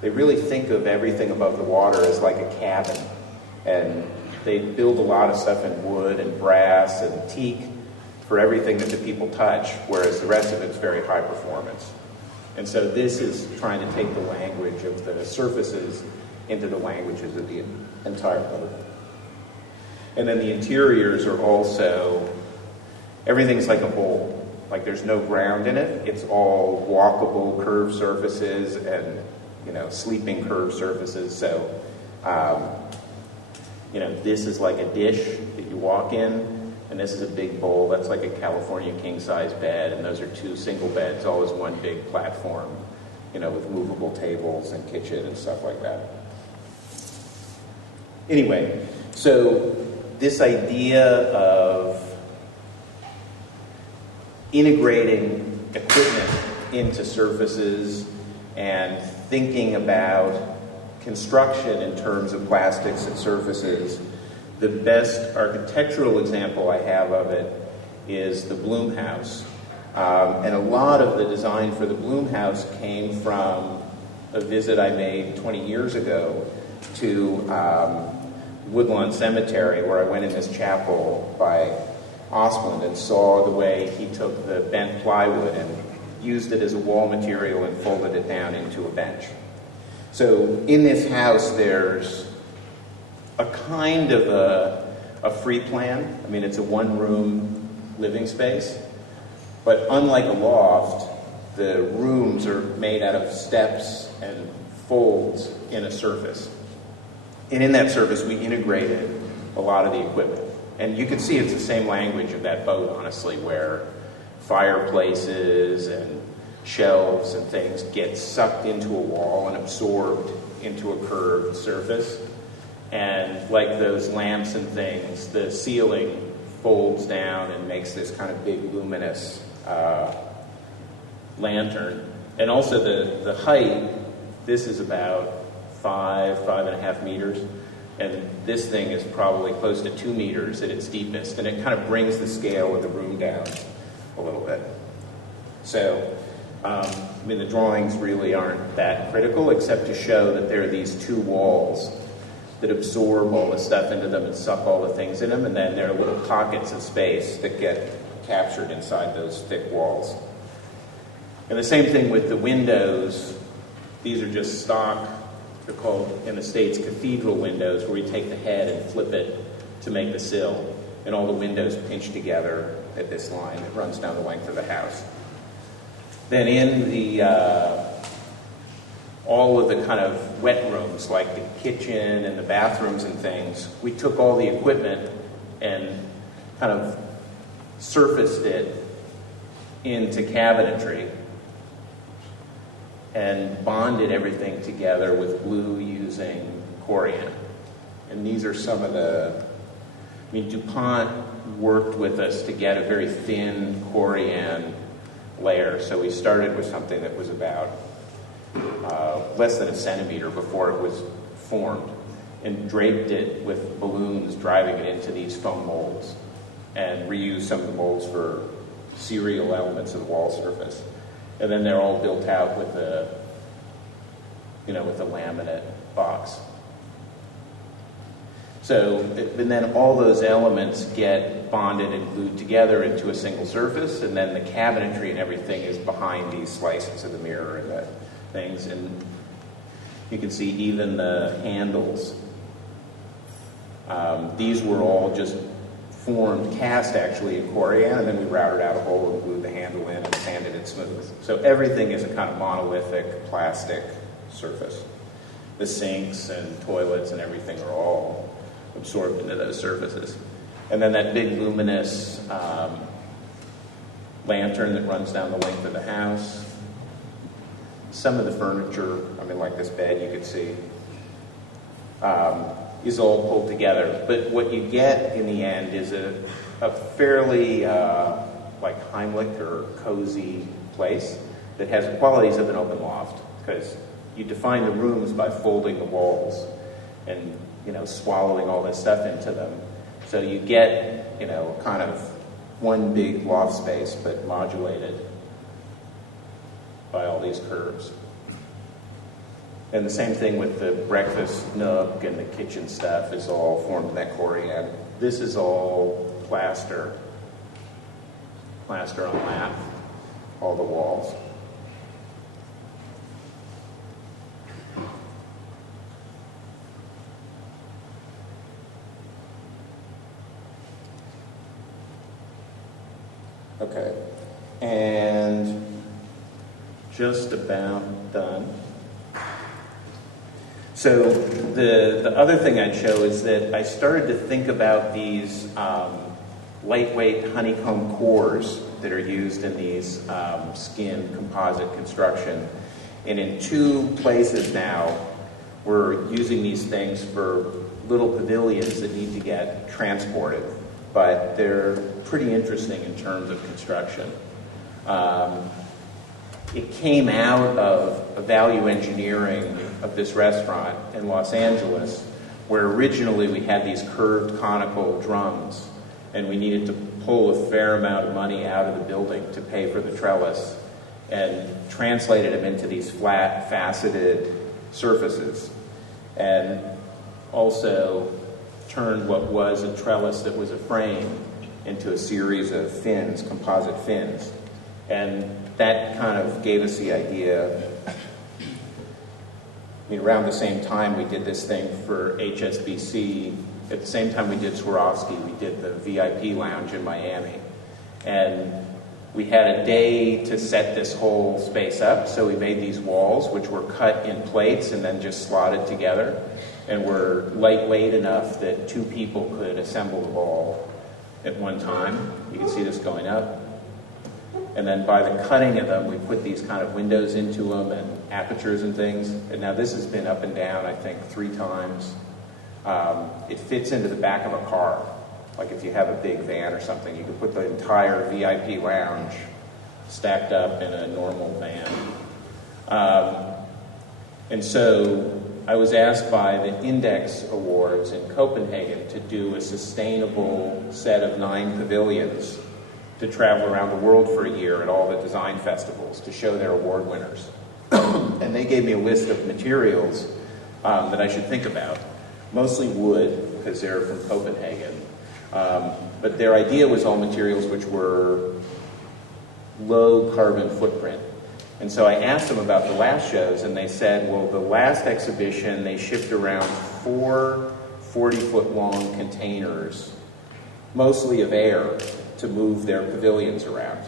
they really think of everything above the water as like a cabin. And they build a lot of stuff in wood and brass and teak for everything that the people touch, whereas the rest of it's very high performance. And so this is trying to take the language of the surfaces into the languages of the entire boat. And then the interiors are also, everything's like a bowl. Like there's no ground in it. It's all walkable curved surfaces and, sleeping curved surfaces. So, this is like a dish that you walk in, and this is a big bowl. That's like a California king-size bed, and those are two single beds, all as one big platform, with movable tables and kitchen and stuff like that. Anyway, so this idea of integrating equipment into surfaces and thinking about construction in terms of plastics and surfaces, the best architectural example I have of it is the Bloom House. And a lot of the design for the Bloom House came from a visit I made 20 years ago to Woodlawn Cemetery, where I went in this chapel by Osmond and saw the way he took the bent plywood and used it as a wall material and folded it down into a bench. So in this house, there's a kind of a free plan. It's a one-room living space. But unlike a loft, the rooms are made out of steps and folds in a surface. And in that surface, we integrated a lot of the equipment. And you can see it's the same language of that boat, honestly, where fireplaces and shelves and things get sucked into a wall and absorbed into a curved surface. And like those lamps and things, the ceiling folds down and makes this kind of big luminous lantern. And also the height, this is about 5.5 meters. And this thing is probably close to 2 meters at its deepest. And it kind of brings the scale of the room down a little bit. So, the drawings really aren't that critical, except to show that there are these two walls that absorb all the stuff into them and suck all the things in them. And then there are little pockets of space that get captured inside those thick walls. And the same thing with the windows. These are just stock. They're called, in the States, cathedral windows, where we take the head and flip it to make the sill. And all the windows pinch together at this line that runs down the length of the house. Then in the all of the kind of wet rooms, like the kitchen and the bathrooms and things, we took all the equipment and kind of surfaced it into cabinetry and bonded everything together with glue using corian. And these are some of the, DuPont worked with us to get a very thin corian layer. So we started with something that was about less than a centimeter before it was formed, and draped it with balloons, driving it into these foam molds, and reused some of the molds for serial elements of the wall surface. And then they're all built out with a laminate box. So, and then all those elements get bonded and glued together into a single surface, and then the cabinetry and everything is behind these slices of the mirror and the things. And you can see even the handles. These were all just formed, cast actually in Corian, and then we routed out a hole and glued the handle in and sanded it smooth. So everything is a kind of monolithic plastic surface. The sinks and toilets and everything are all absorbed into those surfaces. And then that big luminous lantern that runs down the length of the house. Some of the furniture, I mean, like this bed you could see, is all pulled together. But what you get in the end is a fairly like Heimlich or cozy place that has the qualities of an open loft, because you define the rooms by folding the walls and, you know, swallowing all this stuff into them. So you get, you know, kind of one big loft space, but modulated by all these curves. And the same thing with the breakfast nook and the kitchen stuff is all formed in that Corian. This is all plaster on lath, all the walls. Okay, and just about done. So the other thing I'd show is that I started to think about these lightweight honeycomb cores that are used in these skin composite construction. And in 2 places now, we're using these things for little pavilions that need to get transported. But they're pretty interesting in terms of construction. It came out of a value engineering of this restaurant in Los Angeles, where originally we had these curved conical drums, and we needed to pull a fair amount of money out of the building to pay for the trellis, and translated them into these flat, faceted surfaces, and also turned what was a trellis that was a frame into a series of fins, composite fins. And that kind of gave us the idea. I mean, around the same time we did this thing for HSBC, at the same time we did Swarovski, we did the VIP lounge in Miami. And we had a day to set this whole space up, so we made these walls, which were cut in plates and then just slotted together, and were lightweight enough that 2 people could assemble the wall at one time. You can see this going up. And then by the cutting of them, we put these kind of windows into them and apertures and things. And now this has been up and down, I think, 3 times. It fits into the back of a car. Like if you have a big van or something, you could put the entire VIP lounge stacked up in a normal van. And so I was asked by the Index Awards in Copenhagen to do a sustainable set of 9 pavilions to travel around the world for a year at all the design festivals to show their award winners. And they gave me a list of materials that I should think about. Mostly wood, because they're from Copenhagen. But their idea was all materials which were low carbon footprint. And so I asked them about the last shows, and they said, well, the last exhibition, they shipped around 4 40-foot long containers, mostly of air, to move their pavilions around.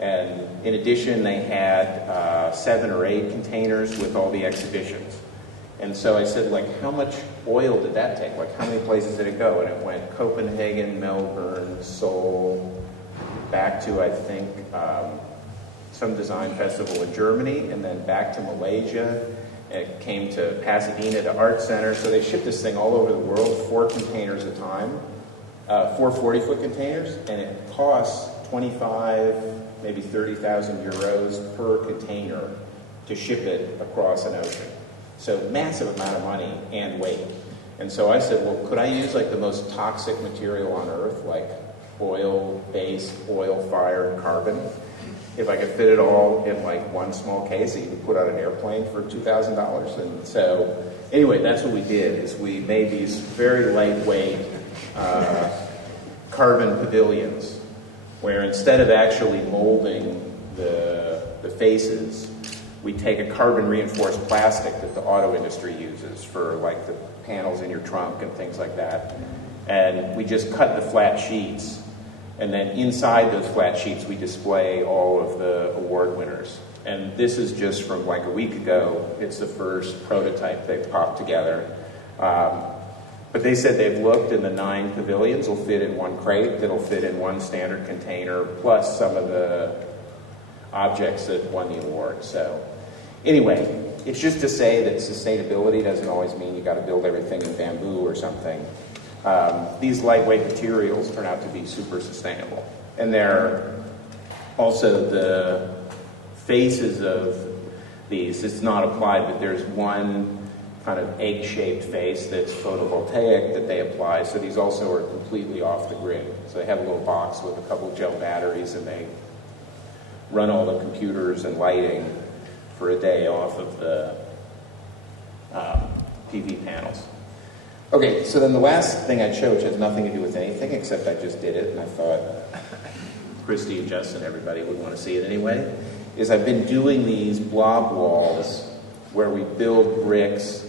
And in addition, they had 7 or 8 containers with all the exhibitions. And so I said, like, how much oil did that take? Like, how many places did it go? And it went Copenhagen, Melbourne, Seoul, back to, I think, some design festival in Germany, and then back to Malaysia. It came to Pasadena, to Art Center. So they shipped this thing all over the world, 4 containers a time, 4 40-foot containers, and it costs 25, maybe 30,000 euros per container to ship it across an ocean. So massive amount of money and weight. And so I said, well, could I use like the most toxic material on Earth, like oil-based, oil-fired carbon? if I could fit it all in like one small case that you could put on an airplane for $2,000. And so, anyway, that's what we did, is we made these very lightweight carbon pavilions, where instead of actually molding the faces, we take a carbon reinforced plastic that the auto industry uses for like the panels in your trunk and things like that. And we just cut the flat sheets, and then inside those flat sheets we display all of the award winners. And this is just from like a week ago. It's the first prototype they've popped together. But they said they've looked, and the 9 pavilions will fit in one crate that'll fit in one standard container, plus some of the objects that won the award. So anyway, it's just to say that sustainability doesn't always mean you got to build everything in bamboo or something. These lightweight materials turn out to be super sustainable. And they're also the faces of these. It's not applied, but there's one kind of egg-shaped face that's photovoltaic that they apply. So these also are completely off the grid. So they have a little box with a couple gel batteries, and they run all the computers and lighting for a day off of the PV panels. Okay, so then the last thing I'd show, which has nothing to do with anything, except I just did it, and I thought Christy and Justin, everybody would want to see it anyway, is I've been doing these blob walls where we build bricks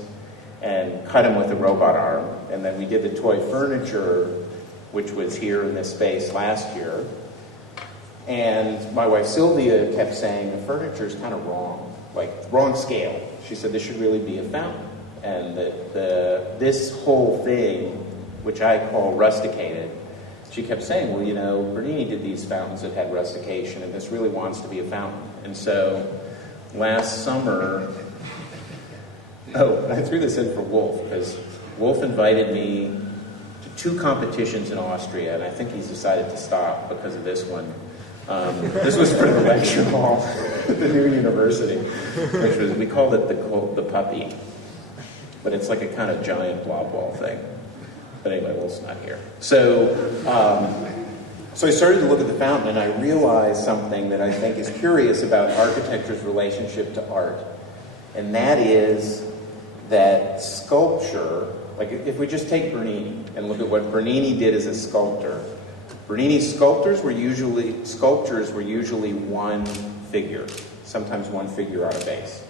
and cut them with a robot arm. And then we did the toy furniture, which was here in this space last year. And my wife Sylvia kept saying, the furniture's kind of wrong, like wrong scale. She said this should really be a fountain. And that this whole thing, which I call rusticated, she kept saying, well, you know, Bernini did these fountains that had rustication, and this really wants to be a fountain. And so last summer, I threw this in for Wolf, because Wolf invited me to 2 competitions in Austria, and I think he's decided to stop because of this one. This was for the lecture hall at the new university, which was, we called it the puppy. But it's like a kind of giant blob wall thing. But anyway, Wolf's not here. So I started to look at the fountain, and I realized something that I think is curious about architecture's relationship to art. And that is that sculpture, like if we just take Bernini and look at what Bernini did as a sculptor, Bernini's sculptures were usually one figure, sometimes one figure on a base.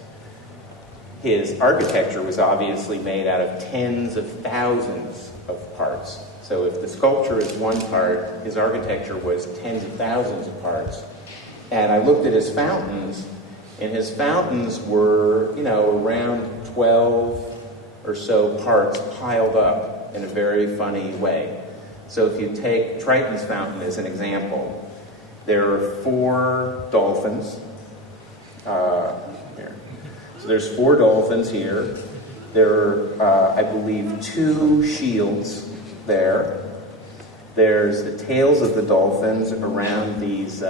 His architecture was obviously made out of tens of thousands of parts. So if the sculpture is one part, his architecture was tens of thousands of parts. And I looked at his fountains, and his fountains were, you know, around 12 or so parts piled up in a very funny way. So if you take Triton's fountain as an example, there are 4 dolphins. Here. So there's 4 dolphins here. There are, I believe, 2 shields there. There's the tails of the dolphins around these,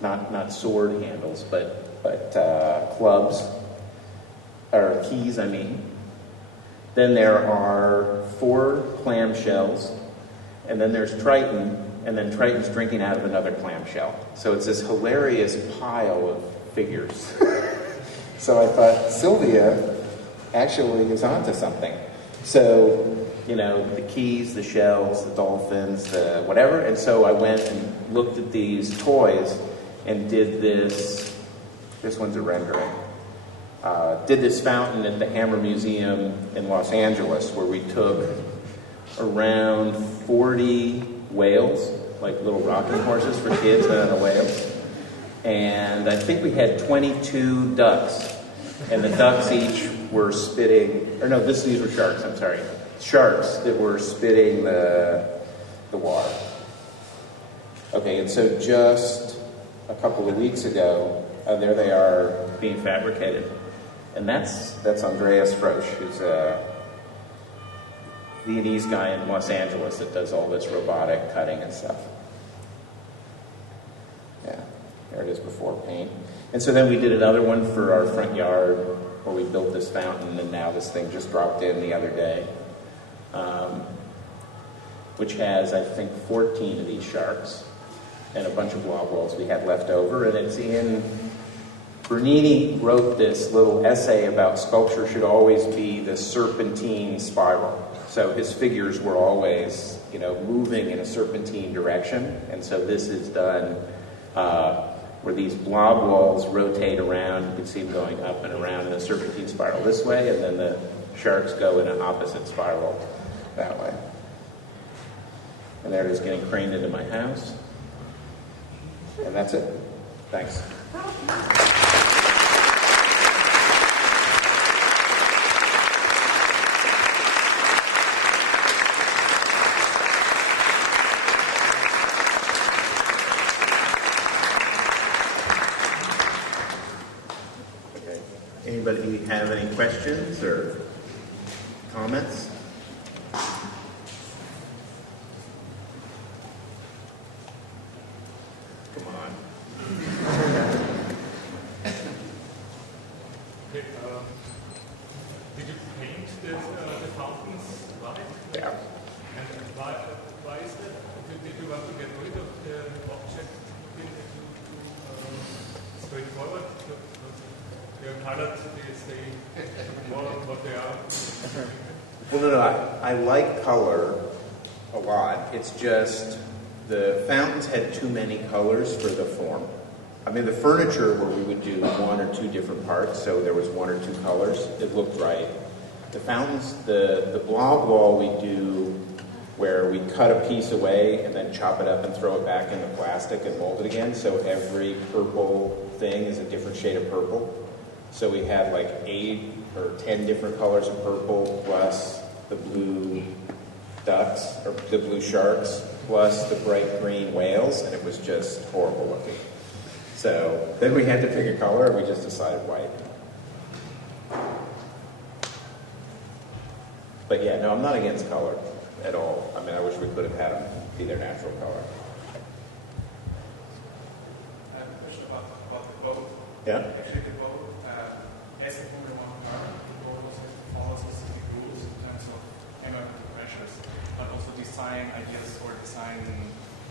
not sword handles, but clubs, or keys, I mean. Then there are 4 clamshells, and then there's Triton, and then Triton's drinking out of another clamshell. So it's this hilarious pile of figures. So I thought, Sylvia actually is onto something. So, you know, the keys, the shells, the dolphins, the whatever. And so I went and looked at these toys and did this one's a rendering. Did this fountain at the Hammer Museum in Los Angeles, where we took around 40 whales, like little rocking horses for kids on the whales. And I think we had 22 ducks. And the ducks each were spitting, or no, these were sharks, I'm sorry. Sharks that were spitting the water. Okay, and so just a couple of weeks ago, there they are being fabricated. And that's Andreas Frosch, who's a Viennese guy in Los Angeles that does all this robotic cutting and stuff. Yeah, there it is before paint. And so then we did another one for our front yard where we built this fountain, and now this thing just dropped in the other day. which has, I think, 14 of these sharks and a bunch of blob walls we had left over. And it's in, Bernini wrote this little essay about sculpture should always be the serpentine spiral. So his figures were always, you know, moving in a serpentine direction. And so this is done where these blob walls rotate around. You can see them going up and around in a serpentine spiral this way, and then the sharks go in an opposite spiral that way. And there it is getting craned into my house. And that's it. Thanks. Okay. Anybody have any questions or comments? Did you paint the fountains white? Yeah. And why is that? Did you want to get rid of the object to straightforward? Your colors, they stay more what they are? Well, no, I like color a lot. It's just the fountains had too many colors for the form. I mean, the furniture where we would do one or two different parts, so there was one or two colors, it looked right. The fountains, the blob wall we do where we cut a piece away and then chop it up and throw it back in the plastic and mold it again, so every purple thing is a different shade of purple. So we had like 8 or 10 different colors of purple, plus the blue ducks, or the blue sharks, plus the bright green whales, and it was just horrible looking. So then we had to pick a color, and we just decided white. But yeah, no, I'm not against color at all. I mean, I wish we could have had them be their natural color. I have a question about the boat. Yeah? Actually, the boat, as a Formula 1 car, the boat also has to follow specific rules in terms of environmental pressures, but also design ideas or design,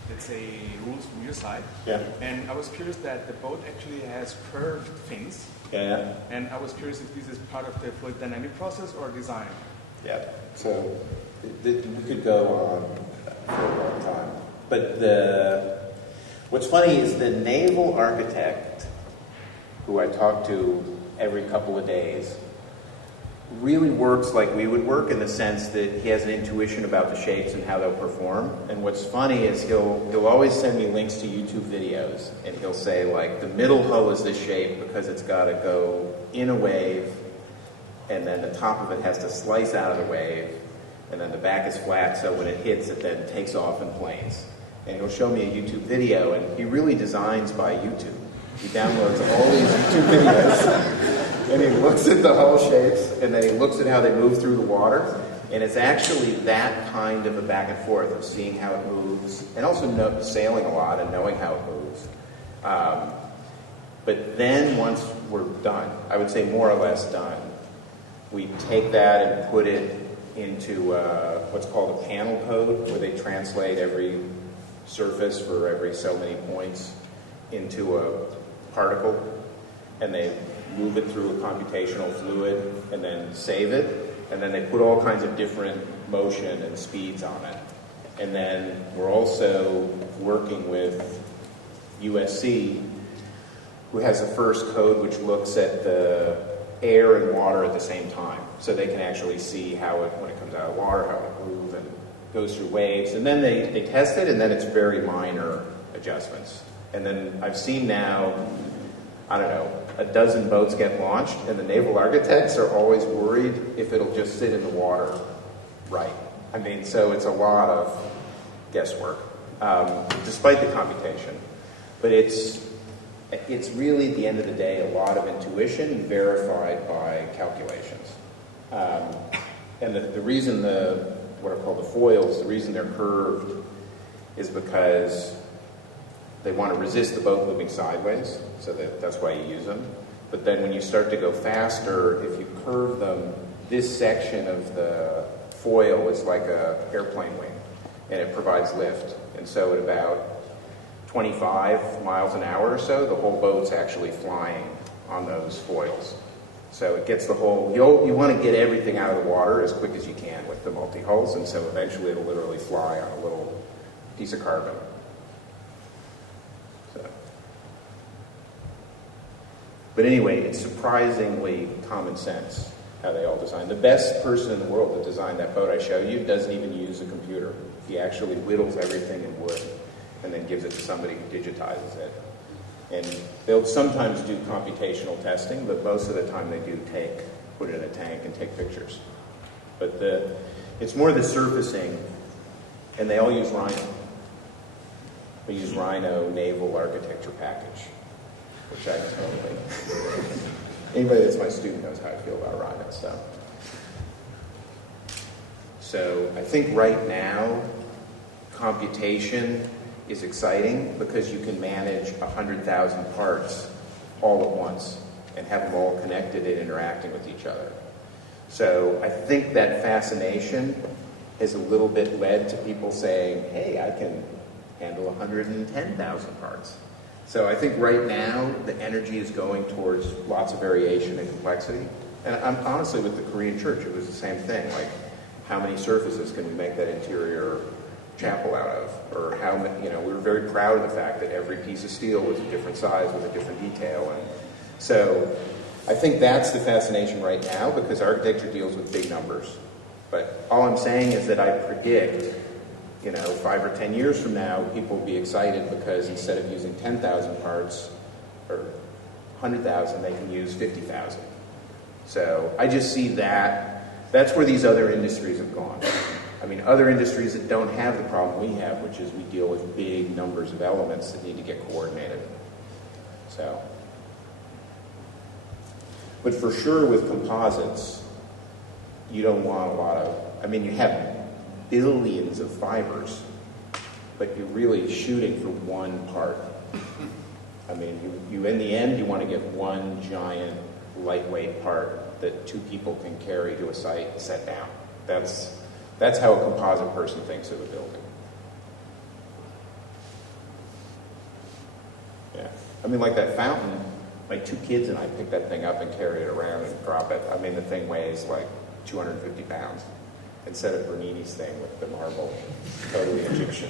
let's say, rules from your side. Yeah. And I was curious that the boat actually has curved fins. Yeah. And I was curious if this is part of the fluid dynamic process or design. Yeah. So we could go on for a long time. But what's funny is the naval architect, who I talk to every couple of days, really works like we would work in the sense that he has an intuition about the shapes and how they'll perform. And what's funny is he'll always send me links to YouTube videos, and he'll say, like, the middle hull is this shape because it's got to go in a wave, and then the top of it has to slice out of the wave, and then the back is flat, so when it hits, it then takes off in planes. And he'll show me a YouTube video, and he really designs by YouTube. He downloads all these YouTube videos, and he looks at the hull shapes, and then he looks at how they move through the water, and it's actually that kind of a back and forth of seeing how it moves, and also sailing a lot and knowing how it moves. But then once we're done, I would say more or less done, we take that and put it into what's called a panel code, where they translate every surface for every so many points into a particle, and they move it through a computational fluid and then save it, and then they put all kinds of different motion and speeds on it. And then we're also working with USC, who has the first code which looks at the air and water at the same time, so they can actually see how it, when it comes out of water, how it moves and goes through waves. And then they test it, and then it's very minor adjustments. And then I've seen now, I don't know, a dozen boats get launched, and the naval architects are always worried if it'll just sit in the water right. I mean, so it's a lot of guesswork, despite the computation. But it's really, at the end of the day, a lot of intuition verified by calculations. And the reason what are called the foils, the reason they're curved is because they want to resist the boat moving sideways, so that's why you use them. But then when you start to go faster, if you curve them, this section of the foil is like an airplane wing. and it provides lift. And so at about 25 miles an hour or so, the whole boat's actually flying on those foils. So it gets the whole, you want to get everything out of the water as quick as you can with the multi-hulls, and so eventually it'll literally fly on a little piece of carbon. So. But anyway, it's surprisingly common sense how they all design. The best person in the world that designed that boat I showed you doesn't even use a computer. He actually whittles everything in wood and then gives it to somebody who digitizes it. And they'll sometimes do computational testing, but most of the time they do put it in a tank and take pictures. But it's more the surfacing, and they all use Rhino. They use Rhino Naval Architecture Package, which I totally... Anybody that's my student knows how I feel about Rhino stuff. So I think right now, computation is exciting because you can manage 100,000 parts all at once and have them all connected and interacting with each other. So I think that fascination has a little bit led to people saying, hey, I can handle 110,000 parts. So I think right now the energy is going towards lots of variation and complexity. And honestly, with the Korean church, it was the same thing. Like, how many surfaces can we make that interior chapel out of? Or how, we were very proud of the fact that every piece of steel was a different size with a different detail. And so I think that's the fascination right now, because architecture deals with big numbers. But all I'm saying is that I predict, 5 or 10 years from now, people will be excited because instead of using 10,000 parts or 100,000, they can use 50,000. So I just see that's where these other industries have gone. I mean, other industries that don't have the problem we have, which is we deal with big numbers of elements that need to get coordinated. So, but for sure with composites, you don't want a lot of, you have billions of fibers, but you're really shooting for one part. You in the end, you want to get one giant lightweight part that two people can carry to a site and set down. That's how a composite person thinks of a building. Yeah. Like that fountain, like 2 kids and I pick that thing up and carry it around and drop it. The thing weighs like 250 pounds instead of Bernini's thing with the marble, totally Egyptian.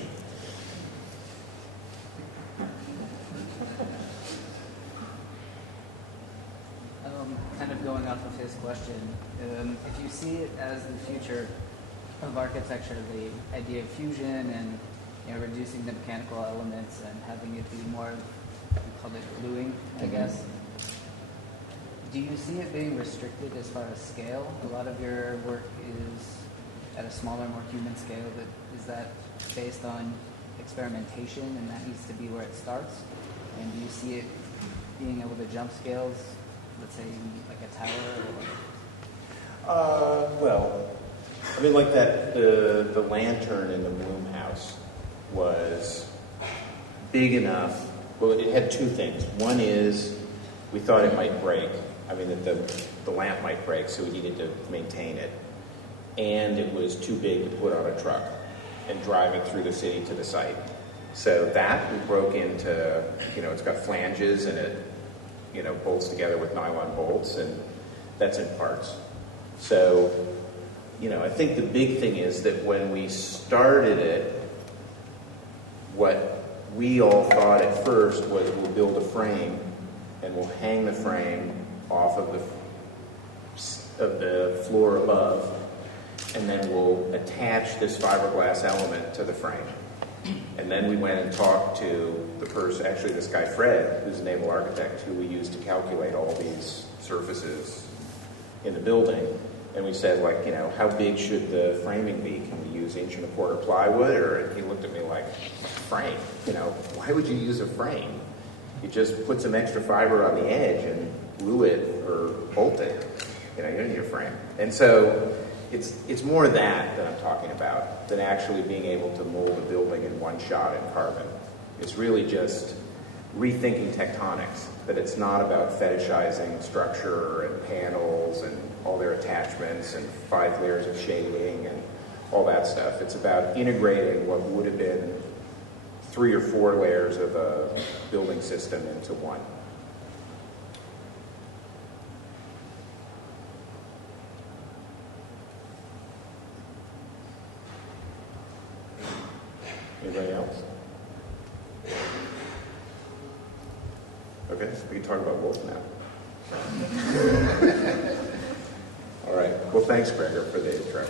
Kind of going off of his question, if you see it as the future of architecture, the idea of fusion and reducing the mechanical elements and having it be more, we call it gluing, I guess. Do you see it being restricted as far as scale? A lot of your work is at a smaller, more human scale. But is that based on experimentation and that needs to be where it starts? And do you see it being able to jump scales, let's say like a tower? Like that, the lantern in the Bloom house was big enough. Well, it had 2 things. One is we thought it might break. That the lamp might break, so we needed to maintain it. And it was too big to put on a truck and driving through the city to the site. So that we broke into, it's got flanges and it, bolts together with nylon bolts, and that's in parts. So, I think the big thing is that when we started it, what we all thought at first was we'll build a frame and we'll hang the frame off of the floor above, and then we'll attach this fiberglass element to the frame. And then we went and talked to the person, actually this guy Fred, who's a naval architect, who we used to calculate all these surfaces in the building. And we said, how big should the framing be? Can we use 1 1/4 plywood? Or he looked at me like, frame? Why would you use a frame? You just put some extra fiber on the edge and glue it or bolt it. You don't need a frame. And so it's more that I'm talking about than actually being able to mold a building in one shot in carbon. It's really just rethinking tectonics, that it's not about fetishizing structure and panels and all their attachments and 5 layers of shading and all that stuff. It's about integrating what would have been 3 or 4 layers of a building system into one. Anybody else? Okay, we can talk about Wolf now. All right. Well, thanks, Gregor, for the intro.